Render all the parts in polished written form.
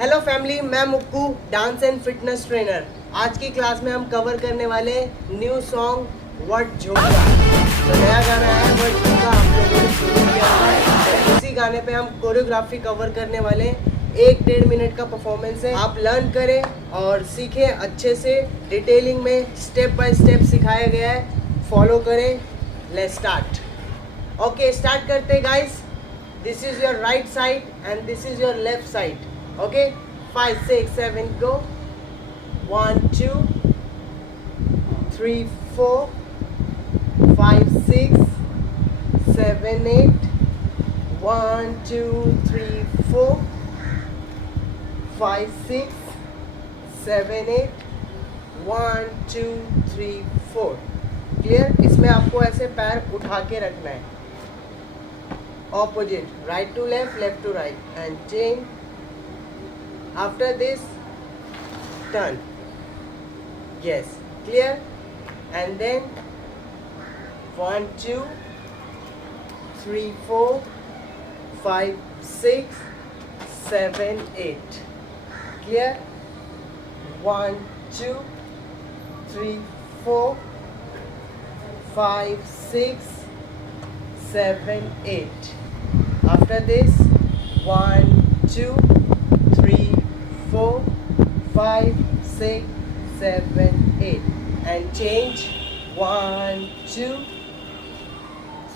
Hello family, मैं Mukku dance and fitness trainer. आज की क्लास में हम कवर करने वाले न्यू सॉन्ग वर्ड झुमका। तो नया गाना है वर्ड झुमका, आप लोगों ने सुन लिया होगा। इसी गाने पे हम कोरियोग्राफी कवर करने वाले 1-1.5 मिनट का परफॉर्मेंस है। आप लर्न करें और सीखें अच्छे से। डिटेलिंग में स्टेप बाय स्टेप सिखाया गया है, फॉलो करें। Let's start. ओके, स्टार्ट करते guys. This is your right side and this is your left side. Okay, 5, 6, 7, go. 1, 2, 3, 4, 5, 6, 7, 8. 1, 2, 3, 4, 5, 6, 7, 8. 1, 2, 3, 4. Clear? इसमें आपको ऐसे पैर उठा के रखना है, opposite, right to left, left to right, and chain. After this, turn. Yes, clear? And then 1, 2, 3, 4, 5, 6, 7, 8. Clear? 1, 2, 3, 4, 5, 6, 7, 8. After this, 1, 2, 3, 4, 5, 6, 7, 8. And change. 1, 2,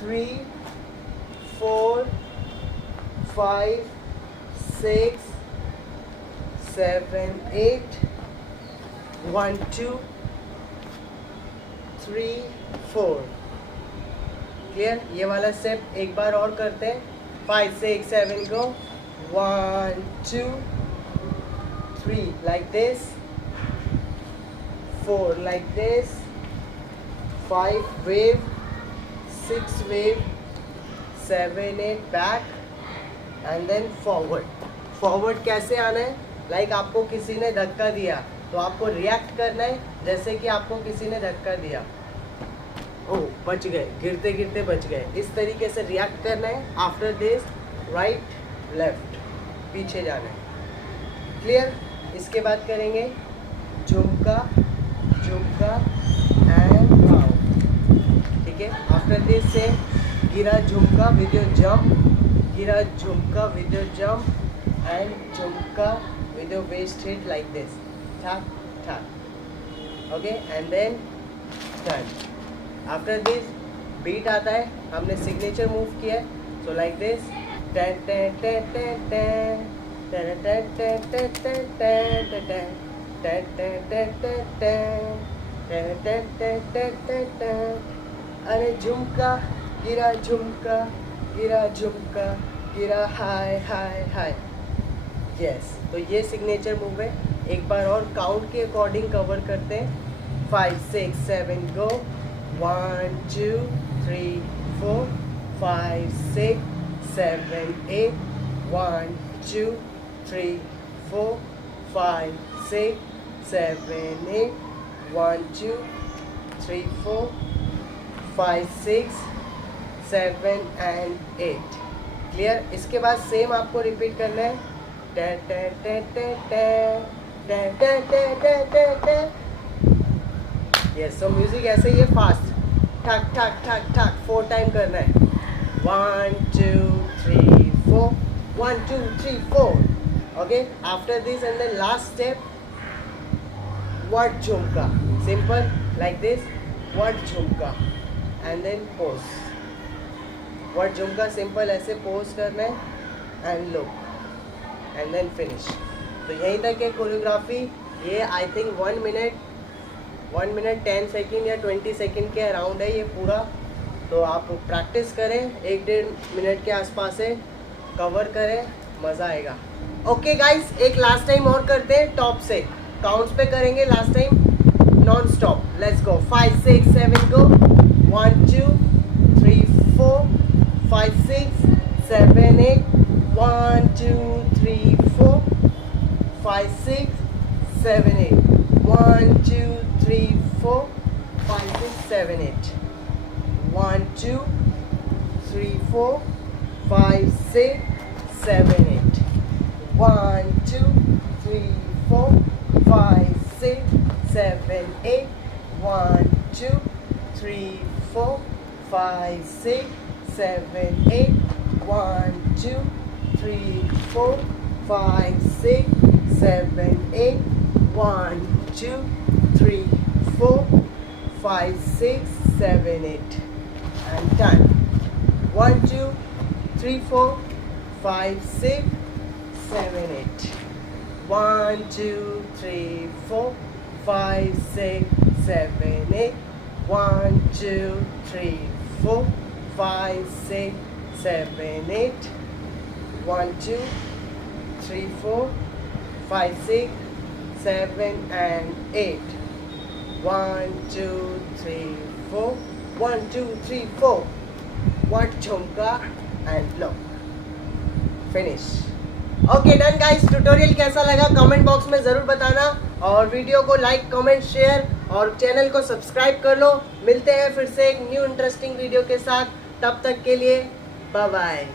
3, 4, 5, 6, 7, 8. 1, 2, 3, 4. Clear? ये वाला स्टेप एक बार और करते हैं। 5, 6, 7, go. 1, 2, 3 like this, 4 like this, 5 wave, 6 wave, 7, 8 back, and then forward. Forward कैसे आना है? Like आपको किसी ने धक्का दिया तो आपको रिएक्ट करना है जैसे कि आपको किसी ने धक्का दिया। ओह, बच गए, गिरते गिरते बच गए, इस तरीके से रिएक्ट करना है। आफ्टर दिस राइट लेफ्ट, पीछे जाना है। क्लियर? इसके बाद करेंगे झुमका, झुमका एंड पाव। ठीक है? आफ्टर दिस से गिरा झुमका विद योर जंप, गिरा jhumka with your jump and jhumka with your waist hit like this, ठक ठक। Okay, and then turn. After this beat आता है, हमने सिग्नेचर मूव किया है, सो लाइक दिस, अरे झुमका गिरा, झुमका गिरा, झुमका गिरा, हाय हाय हाय। यस, तो ये सिग्नेचर मूव है। एक बार और काउंट के अकॉर्डिंग कवर करते हैं। 5, 6, 7, go. 1, 2, 3, 4, 5, 6, 7, 8. 1, 2, 3, 4, 5, 6, 7, 8. 1, 2, 3, 4, 5, 6, 7 and 8. क्लियर? इसके बाद सेम आपको रिपीट करना है। यस, सो म्यूजिक ऐसे ही है, फास्ट, ठक ठक ठक ठक, 4 टाइम करना है। 1, 2, 3, 4, 1, 2, 3, 4. Okay, after this and then last step word jhumka, simple like this, word jhumka and then pose. Word jhumka simple ऐसे पोज करना है and look and then finish. तो यहीं तक है कोरियोग्राफी। ये आई थिंक 1 मिनट 10 सेकेंड या 20 सेकेंड के अराउंड है ये पूरा। तो आप प्रैक्टिस करें, 1-1.5 मिनट के आसपास है, कवर करें, मज़ा आएगा। ओके गाइस, एक लास्ट टाइम और करते हैं टॉप से, काउंट्स पे करेंगे last time non stop. Let's go. 5, 6, 7, go. 1, 2, 3, 4, 5, 6, 7, 8. 1, 2, 3, 4, 5, 6, 7, 8. 1, 2, 3, 4, 5, 6, 7, 8. 1, 2, 3, 4, 5, 6, 7, 8. 1, 2, 7, 8. 1, 2, 3, 4, 5, 6, 7, 8. 1, 2, 3, 4, 5, 6, 7, 8. 1, 2, 3, 4, 5, 6, 7, 8. And done. 1, 2, 3, 4, 5, 6, 7, 8. 1, 2, 3, 4, 5, 6, 7, 8. 1, 2, 3, 4, 5, 6, 7, 8. 1, 2, 3, 4, 5, 6, 7, and 8. 1, 2, 3, 4. 1, 2, 3, 4. What Jhumka and look. Finish. Okay done guys, tutorial कैसा लगा कमेंट बॉक्स में ज़रूर बताना, और वीडियो को लाइक कमेंट शेयर और चैनल को सब्सक्राइब कर लो। मिलते हैं फिर से एक न्यू इंटरेस्टिंग वीडियो के साथ, तब तक के लिए बाय बाय।